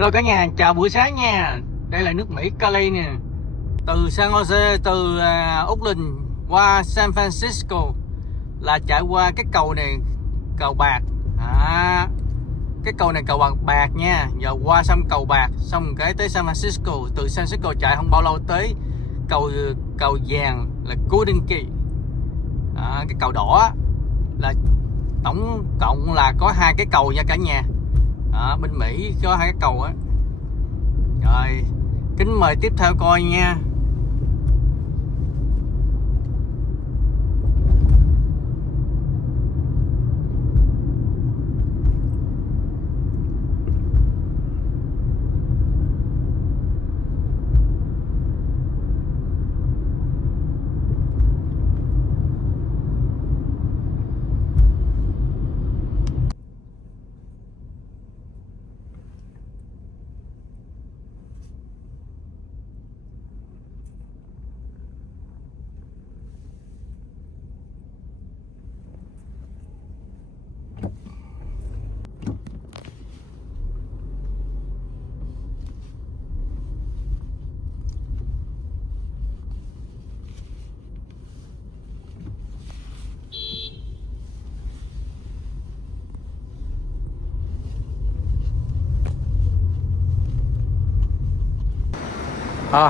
Hello cả nhà, chào buổi sáng nha. Đây là nước Mỹ Cali nè. Từ San Jose, từ Oakland qua San Francisco là chạy qua cái cầu này, cầu Bạc. Cái cầu này cầu Bạc Bạc nha. Giờ qua xong cầu Bạc, xong cái tới San Francisco. Từ San Francisco chạy không bao lâu tới cầu vàng là Golden Gate. Cái cầu đỏ là tổng cộng là có 2 cái cầu nha cả nhà. Bên Mỹ có 2 cái cầu á. Rồi, kính mời tiếp theo coi nha.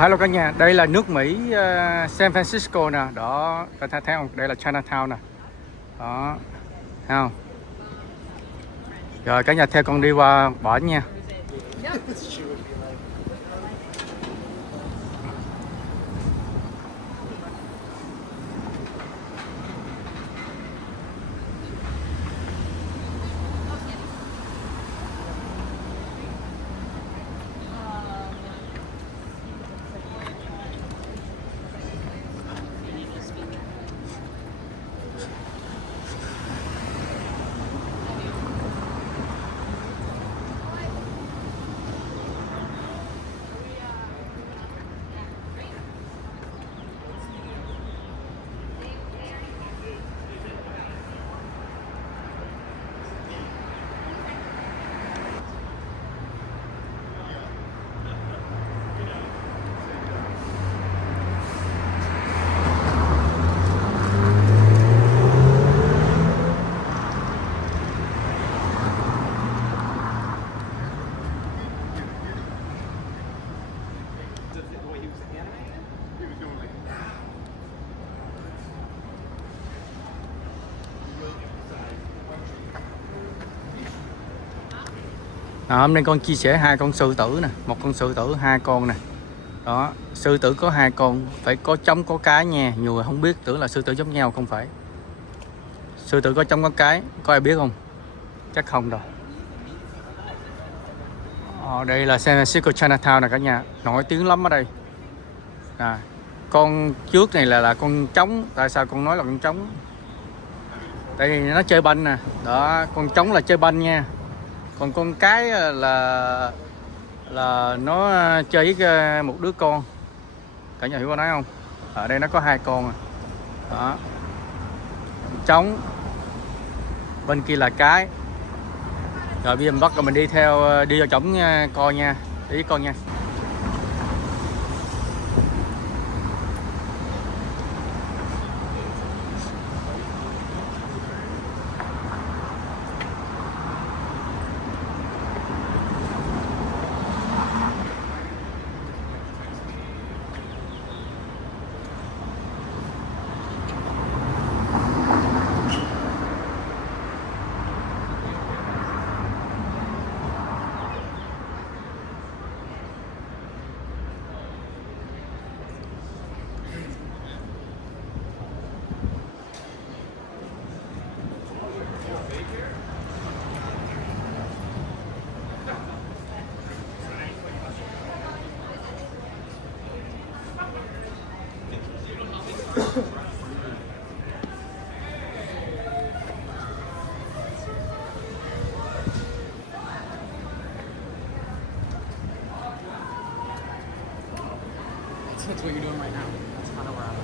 Hello cả nhà, đây là nước Mỹ San Francisco nè, đó, các bạn thấy không? Đây là Chinatown nè, đó, thấy không? Rồi cả nhà theo con đi qua bển nha. Hôm nay con chia sẻ 2 con sư tử nè, một con sư tử, 2 con nè. Đó, sư tử có 2 con, phải có trống có cái nha. Nhiều người không biết, tưởng là sư tử giống nhau, không phải. Sư tử có trống có cái, có ai biết không? Chắc không đâu. Đây là San Francisco Chinatown nè cả nhà, nổi tiếng lắm ở đây. Con trước này là con trống. Tại sao con nói là con trống? Tại vì nó chơi banh nè. Đó, con trống là chơi banh nha. Còn con cái là nó chơi với một đứa con. Cả nhà hiểu con nói không? Ở đây nó có 2 con. Đó, trống, bên kia là cái. Rồi bây giờ mình bắt đầu mình đi vào trống coi nha, ý con nha. That's what you're doing right now. That's kind of where I'm at.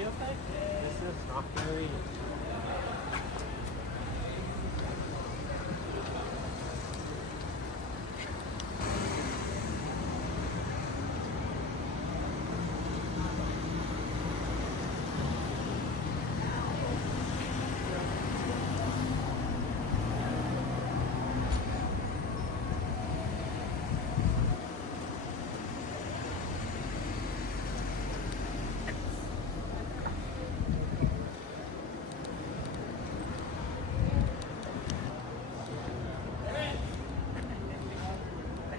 This is strawberry.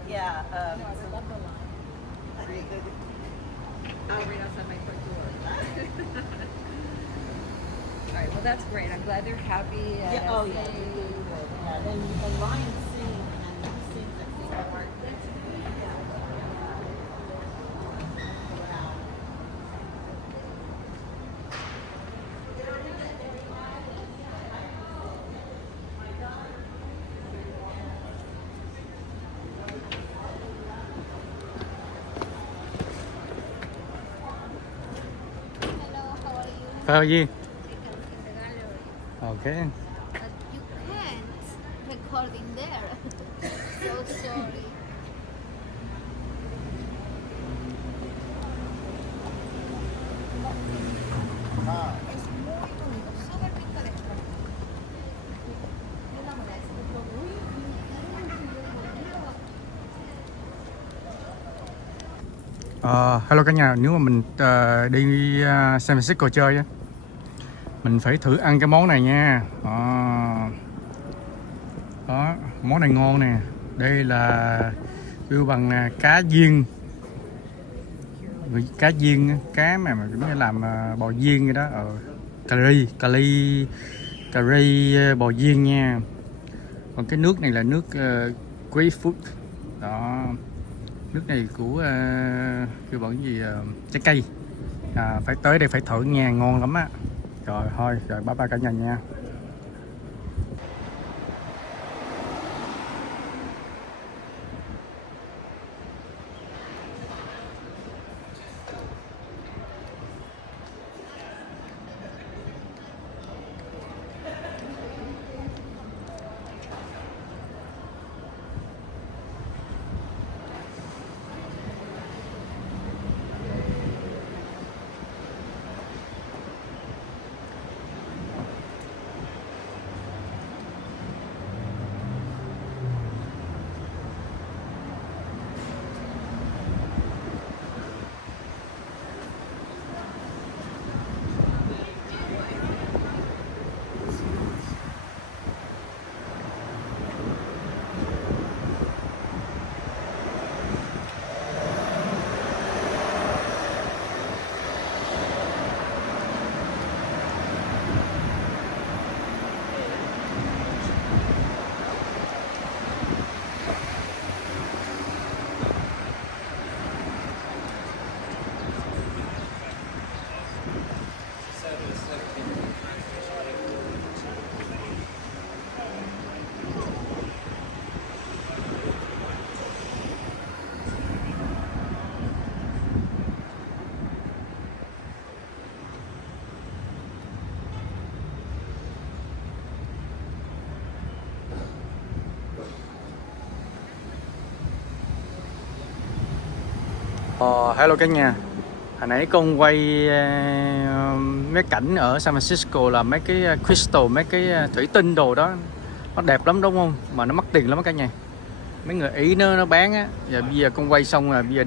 Yeah, No, I would love the line. I'll read outside my front door. All right, well, that's great. I'm glad they're happy. yeah, oh yeah, you're doing good. Yeah, then the lions sing and sing a big part. Hello, how are you? How are you? I come in the gallery. Okay. But you can't record in there. So sorry. Es muy bonito, súper pintoresco. Yo la molesto, pero uy, Hello cả nhà, nếu mà mình đi San Francisco chơi á, mình phải thử ăn cái món này nha. Đó, món này ngon nè. Đây là kêu bằng cá viên. Cá viên, cá mà giống như làm bò viên vậy đó. Cà ri bò viên nha. Còn cái nước này là nước grapefruit. Đó. Nước này của kêu bằng gì trái cây. Phải tới đây phải thử nha, ngon lắm á. Rồi thôi, rồi bye bye cả nhà nha. Hello cả nhà. Hồi nãy con quay mấy cảnh ở San Francisco là mấy cái crystal, mấy cái thủy tinh đồ đó. Nó đẹp lắm đúng không? Mà nó mắc tiền lắm cả nhà. Mấy người Ý nó bán á. Giờ bây giờ con quay xong rồi, bây giờ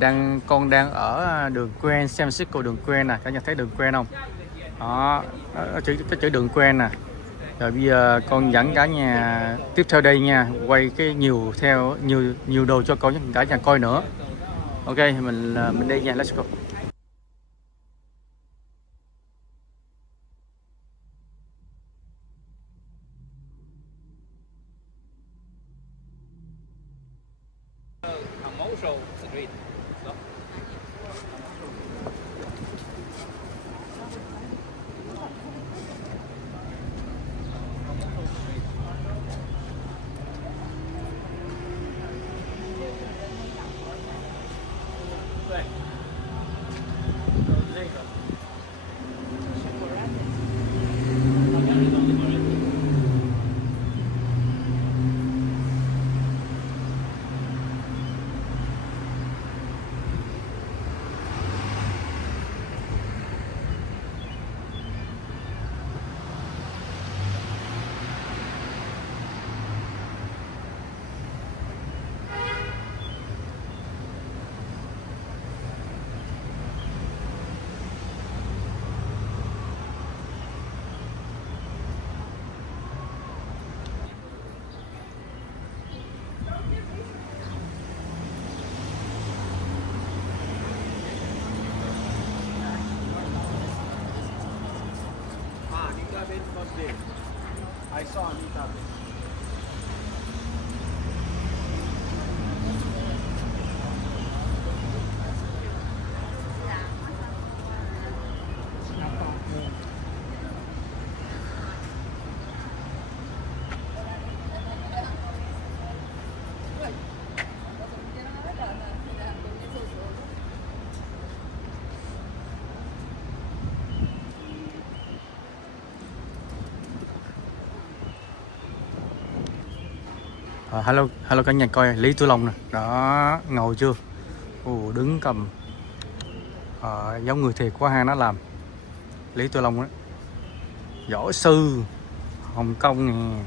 con đang ở đường Grand, San Francisco đường Grand nè. Cả nhà thấy đường Grand không? Đó, cái chữ đường Grand nè. Rồi bây giờ con dẫn cả nhà tiếp theo đây nha, quay cái nhiều đồ cho cả nhà coi nữa. Ok, mình đi nha, let's go. I saw Anita. Hello cả nhà coi Lý Tử Long nè, đó ngầu chưa, đứng cầm giống người thiệt quá ha, nó làm Lý Tử Long á, võ sư Hồng Kông nè.